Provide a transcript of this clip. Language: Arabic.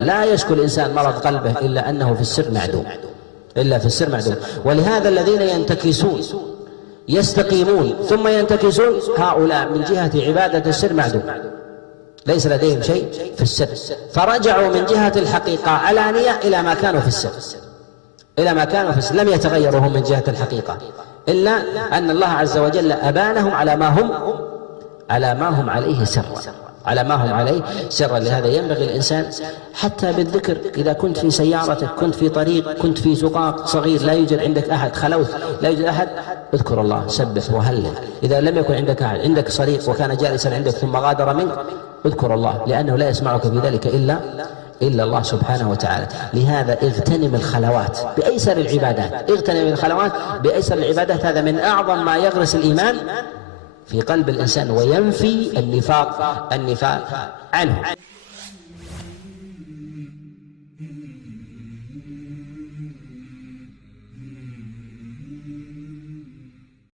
لا يشكو الإنسان مرض قلبه إلا أنه في السر معدوم، إلا في السر معدوم. ولهذا الذين ينتكسون يستقيمون ثم ينتكسون هؤلاء من جهة عبادة السر معدوم، ليس لديهم شيء في السر، فرجعوا من جهة الحقيقة علانية إلى ما كانوا في السر، إلى ما كانوا في السر، لم يتغيروا هم من جهة الحقيقة، إلا أن الله عز وجل أبانهم على ما هم عليه سرا، على ما هم عليه سرا. لهذا ينبغي الإنسان حتى بالذكر، إذا كنت في سيارتك، كنت في طريق، كنت في زقاق صغير لا يوجد عندك أحد، خلوت لا يوجد أحد، اذكر الله، سبح وهلل. إذا لم يكن عندك أحد، عندك صديق وكان جالسا عندك ثم غادر منك، اذكر الله، لأنه لا يسمعك في ذلك إلا الله سبحانه وتعالى. لهذا اغتنم الخلوات بأيسر العبادات، اغتنم الخلوات بأيسر العبادات، هذا من أعظم ما يغرس الإيمان في قلب الإنسان وينفي النفاق عنه.